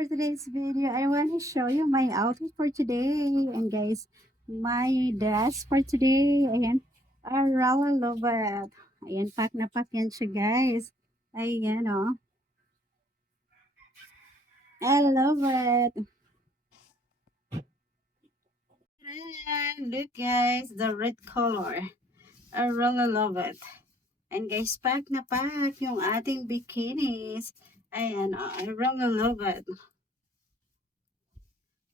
For today's video, I want to show you my outfit for today. And guys, my dress for today. Ayan, I really love it. Ayan, pack na pack yan siya guys. Ayan oh. I love it. And look guys, the red color. I really love it. And guys, pack na pack yung ating bikinis. Ayan, oh, I really love it.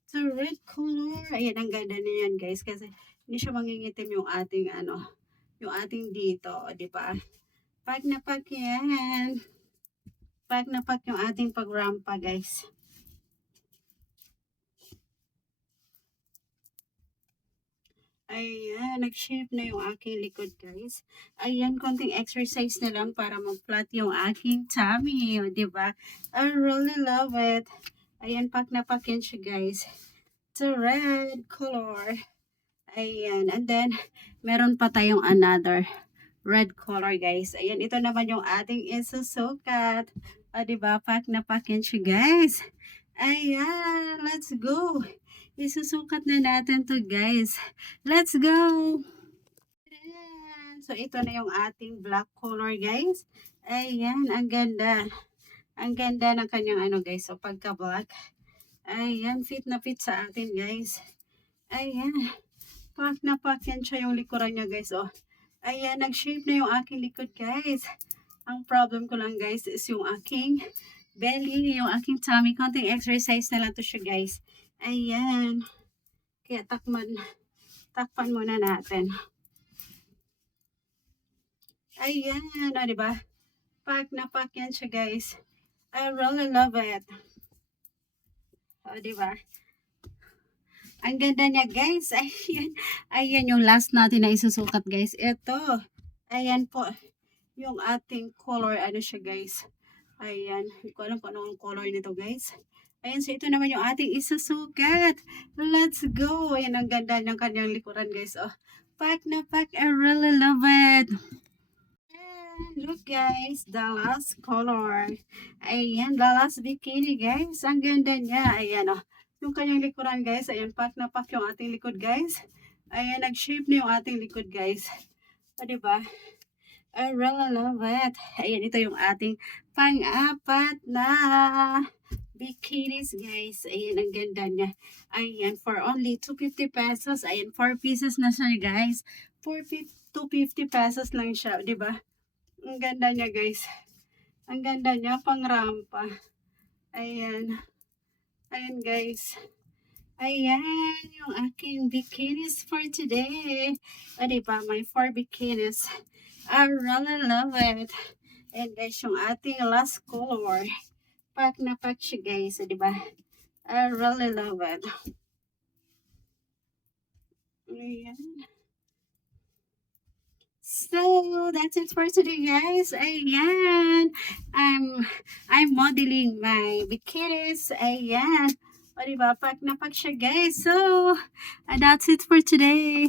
So, red color. Ayan, ang ganda na yan, guys. Kasi, hindi siya mangingitim yung ating, yung ating dito. Di ba? Pag na pag yan. Pag na pag yung ating pagrampa, guys. Ayan, nag-shape na yung aking likod, guys. Ayan, konting exercise na lang para mag-flat yung aking tummy. O, di ba? I really love it. Ayan, pak na pak yan siya, guys. The red color. Ayan. And then, meron pa tayong another red color, guys. Ayan, ito naman yung ating isusukat. O, diba? Pack na pack yan siya, guys. Ayan, let's go. Isusukat na natin to, guys. Let's go. Ayan. So, ito na yung ating black color, guys. Ayan, ang ganda. Ang ganda ng kanyang guys. So, pagka-black. Ayan, fit na fit sa atin, guys. Ayan. Pack na pack yan siya yung likuran niya, guys. Oh. Ayan, nag-shape na yung aking likod, guys. Ang problem ko lang, guys, is yung aking belly, yung aking tummy. Konting exercise na lang to siya, guys. Ayan. Kaya takpan muna natin. Ayan, o, diba? Pack na pack yan siya, guys. I really love it. O, diba? Ang ganda niya, guys. Ayan. Ayan yung last natin na isusukat, guys. Ito. Ayan po. Yung ating color. Ano siya, guys. Ayan. Hindi ko alam kung anong color nito, guys. Ayan. So, ito naman yung ating isusukat. Let's go. Ayan. Ang ganda ng kanyang likuran, guys. Oh. Pack na pack. I really love it. And look, guys. The last color. Ayan. The last bikini, guys. Ang ganda niya. Ayan, oh. Yung kanyang likuran, guys. Ayan, pack na pack yung ating likod, guys. Ayan, nag-shape na yung ating likod, guys. O, diba? I really love it. Ayan, ito yung ating pang-apat na bikinis, guys. Ayan, ang ganda niya. Ayan, for only 250 pesos. Ayan, 4 pieces na siya, guys. 250 pesos lang siya, diba? Ang ganda niya, guys. Ang ganda niya, pang-rampa. Ayan. Ayan, guys. Ayan, yung aking bikinis for today. O, diba? My 4 bikinis. I really love it. And guys, yung ating last color. Pack na pack siya, guys. O, diba? I really love it. Ayan. So, that's it for today, guys. Ayan. I'm modeling my bikinis. Ayan. O, diba? Pack na pack siya, guys. So, that's it for today.